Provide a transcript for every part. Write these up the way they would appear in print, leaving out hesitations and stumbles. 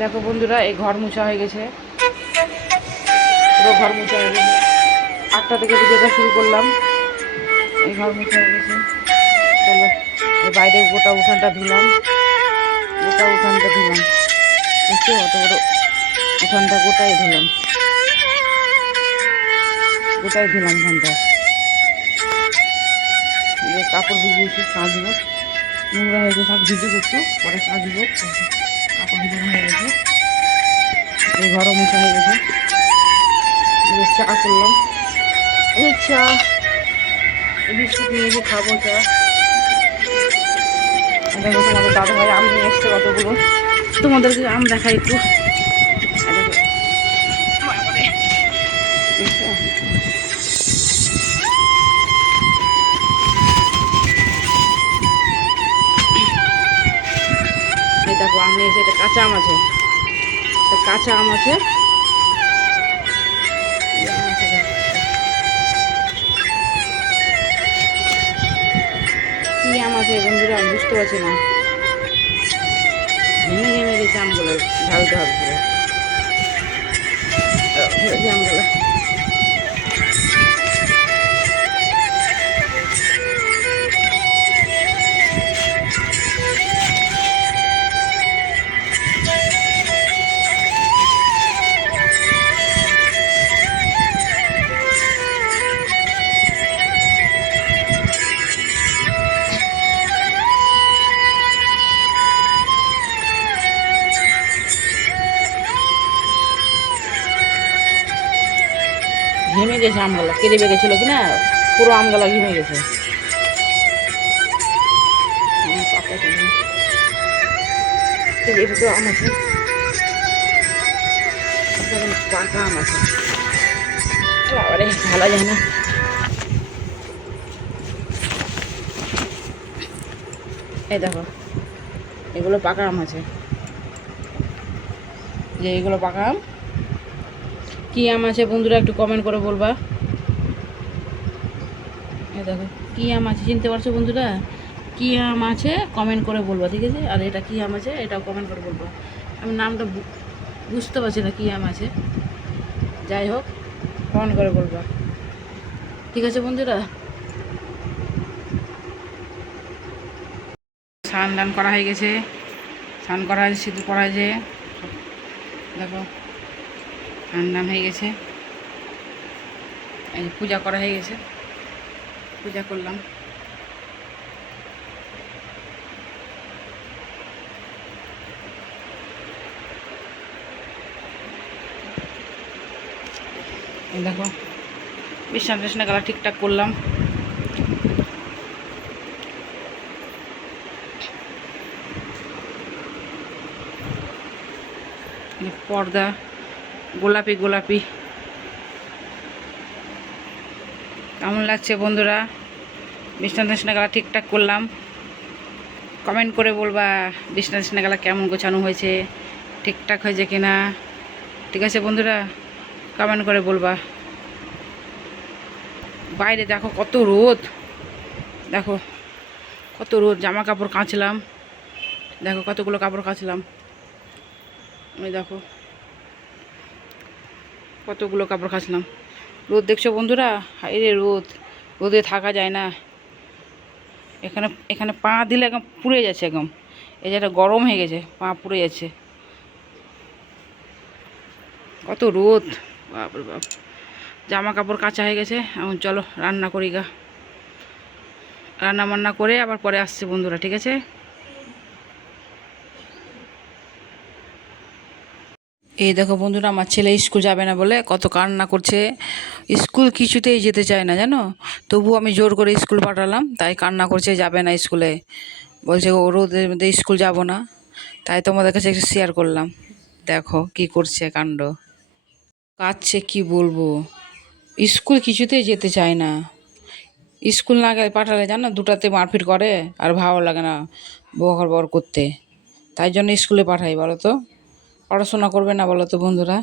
দেখো বন্ধুরা, এই ঘর মোছা হয়ে গেছে, পুরো ঘর মোছা হয়ে গেছে। 8টা থেকে ভিডিওটা শুরু করলাম, এই ঘর মোছা হয়ে গেছে। চলো, এই বাইরে গোটা উঠানটা ধুলাম, দেখছো অত বড় উঠানটা গোটাই ধুলাম উঠানটা। যে কাপড় ভিজিয়েছি কাচবো, নোংরা হয়েছে সব, ভিজুক একটু পরে কাচবো। কাপড় ভিজানো হয়ে গেছে, এই ঘরও মোছা হয়ে গেছে। চা করলাম, এই চা বিস্কুট নিয়েছি, খাবো চা। দেখো তোমাদের দাদা ভাই আম নিয়ে এসছে কতগুলো, তোমাদেরকে আম দেখাই একটু। দেখো বুঝছো, এই দেখো আম নিয়েছে, এটা কাঁচা আম আছে, কাঁচা আম আছে। কি আম আছে বন্ধুরা আমি বুঝতে পারছি না, ঘেমে গেছে আমগুলো, ঢালতে হবে পুরো আমগুলো। ঘেমে গেছে আমগুলো, কেড়ে বেগেছিল কিনা, পুরো আমগুলো ঘেমে গেছে। এটা তো আম আছে, পাকা আম আছে, বাবারে ঢালা যায় না। এই দেখো এগুলো পাকা আম আছে, যে এগুলো পাকা আম। কী আম আছে বন্ধুরা একটু কমেন্ট করে বলবা। এই দেখো কী আম আছে, চিনতে পারছো বন্ধুরা? কী আম আছে কমেন্ট করে বলবা, ঠিক আছে? আর এটা কী আম আছে এটাও কমেন্ট করে বলবা। আমি নামটা বুঝতে পারছি না কী আম আছে, যাই হোক কমেন্ট করে বলবা, ঠিক আছে বন্ধুরা? স্নান দান করা হয়ে গেছে, স্নান করা হয়েছে, সিঁদুর পরা হয়েছে, দেখো স্নান দান হয়ে গেছে, এই পূজা করা হয়ে গেছে, পূজা করলাম। এই দেখো বিছানা টিছানা গলা ঠিকঠাক করলাম। পর্দা গোলাপি গোলাপি, কেমন লাগছে বন্ধুরা? বিছানা টিছানা গলা ঠিকঠাক করলাম, কমেন্ট করে বলবা বিছানা টিছানা গলা কেমন গোছানো হয়েছে, ঠিকঠাক হয়েছে কিনা, ঠিক আছে বন্ধুরা? কমেন্ট করে বলবা। বাইরে দেখো কত রোদ, দেখো কত রোদ, জামা কাপড় কাচলাম, দেখো কতগুলো কাপড় কাচলাম, আমি দেখো কতগুলো কাপড় কাচলাম। রোদ দেখছো বন্ধুরা? হাইরে রোদ, রোদে থাকা যায় না। এখানে এখানে পা দিলে একদম পুড়ে যাচ্ছে, একদম এই জায়গাটা গরম হয়ে গেছে, পা পুড়ে যাচ্ছে, কত রোদ, বাপরে বাপ। জামা কাপড় কাচা হয়ে গেছে, এখন চলো রান্না করি গা, রান্না বান্না করে আবার পরে আসছে বন্ধুরা, ঠিক আছে? এই দেখো বন্ধুরা, আমার ছেলে স্কুল যাবে না বলে কত কান্না করছে, স্কুল কিছুতেই যেতে চায় না জানো, তবু আমি জোর করে স্কুল পাঠালাম, তাই কান্না করছে, যাবে না স্কুলে, বলছে ও রোদের মধ্যে স্কুল যাব না। তাই তোমাদের কাছে একটু শেয়ার করলাম, দেখো কি করছে কাণ্ড, কাঁদছে কি বলবো, স্কুল কিছুতেই যেতে চায় না। স্কুল না গেলে পাঠালে জানো দুটাতে মারপিট করে, আর ভালো লাগে না বকর করতে, তাই জন্য স্কুলে পাঠাই, বলো তো? পড়াশোনা করবে না বলো তো বন্ধুরা?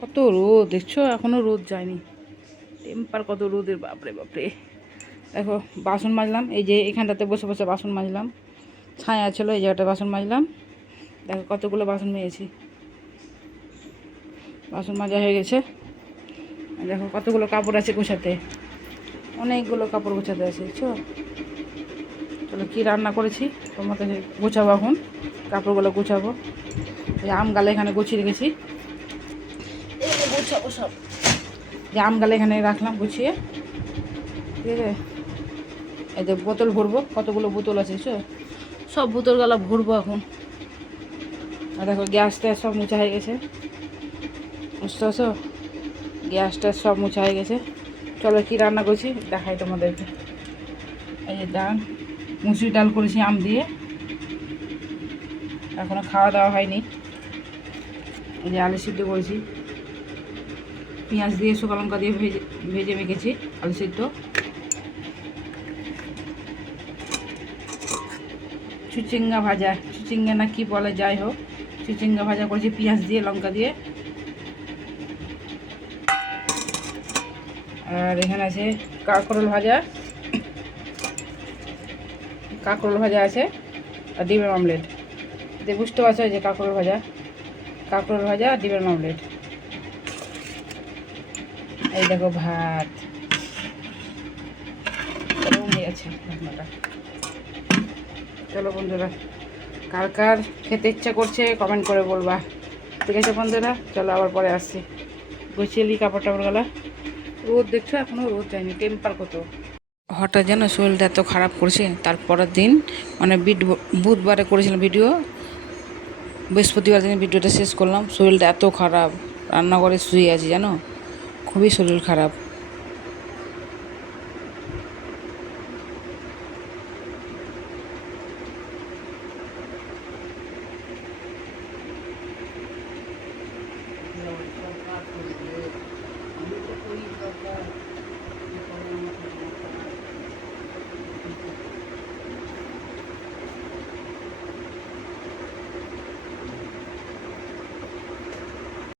কত রোদ দেখছো, এখনও রোদ যায়নি। টেম্পার কত রোদের, বাপরে বাপরে। দেখো বাসন মাজলাম, এই যে এখানটাতে বসে বসে বাসন মাজলাম, ছায়া ছিল এই জায়গাটা বাসন মাজলাম। দেখো কতগুলো বাসন মেজেছি, বাসন মাজা হয়ে গেছে। দেখো কতগুলো কাপড় আছে গোছাতে, অনেকগুলো কাপড় গোছাতে আছে বুঝছো। চলো কী রান্না করেছি তোমাকে গোছাবো, এখন কাপড়গুলো গোছাবো। এই আম গালে এখানে গুছিয়ে রেখেছি, গোছাবো সব। যে আম গালে এখানে রাখলাম গুছিয়ে, ঠিক আছে। এই যে বোতল ভরবো, কতগুলো বোতল আছে বুঝছো, সব বোতল গালা ভরবো এখন। আর দেখো গ্যাসটা সব মোছা হয়ে গেছে, বুঝতে পারছো, গ্যাসটা সব মোছা হয়ে গেছে। চলো কী রান্না করছি দেখাই তোমাদেরকে। এই যে ডাল, মুসুরি ডাল করেছি আম দিয়ে, এখনও খাওয়া দাওয়া হয়নি। এই যে আলু সিদ্ধ করেছি, পেঁয়াজ দিয়ে শুকনো লঙ্কা দিয়ে ভেজে ভেজে মেখেছি আলু সিদ্ধ। চিচিঙ্গা ভাজা, চিচিঙ্গা না কি বলে, যাই হোক চিচিঙ্গা ভাজা করেছি পেঁয়াজ দিয়ে লঙ্কা দিয়ে। আর এখানে আছে কাঁকরোল ভাজা, কাঁকরোল ভাজা আছে, আর ডিমের অমলেট। বুঝতে পারছো যে কাঁকরোল ভাজা, কাঁকরোল ভাজা আর ডিমের অমলেট। এই দেখো ভাত হয়ে গেছে রান্নাটা। চলো বন্ধুরা, কার কার খেতে ইচ্ছা করছে কমেন্ট করে বলবা, ঠিক আছে বন্ধুরা। চলো আবার পরে আসছি, গুছিয়ে নিই কাপড় টাপড়গুলো। রোদ দেখছো, এখনও রোদ যায়নি, টেম্পার কত। হঠাৎ যেন শরীরটা এত খারাপ করছে, তারপরের দিন মানে বুধবারে করেছিলাম ভিডিও, বৃহস্পতিবার দিন ভিডিওটা শেষ করলাম। শরীরটা এত খারাপ, রান্নাঘরে শুয়ে আছি জানো, খুবই শরীর খারাপ।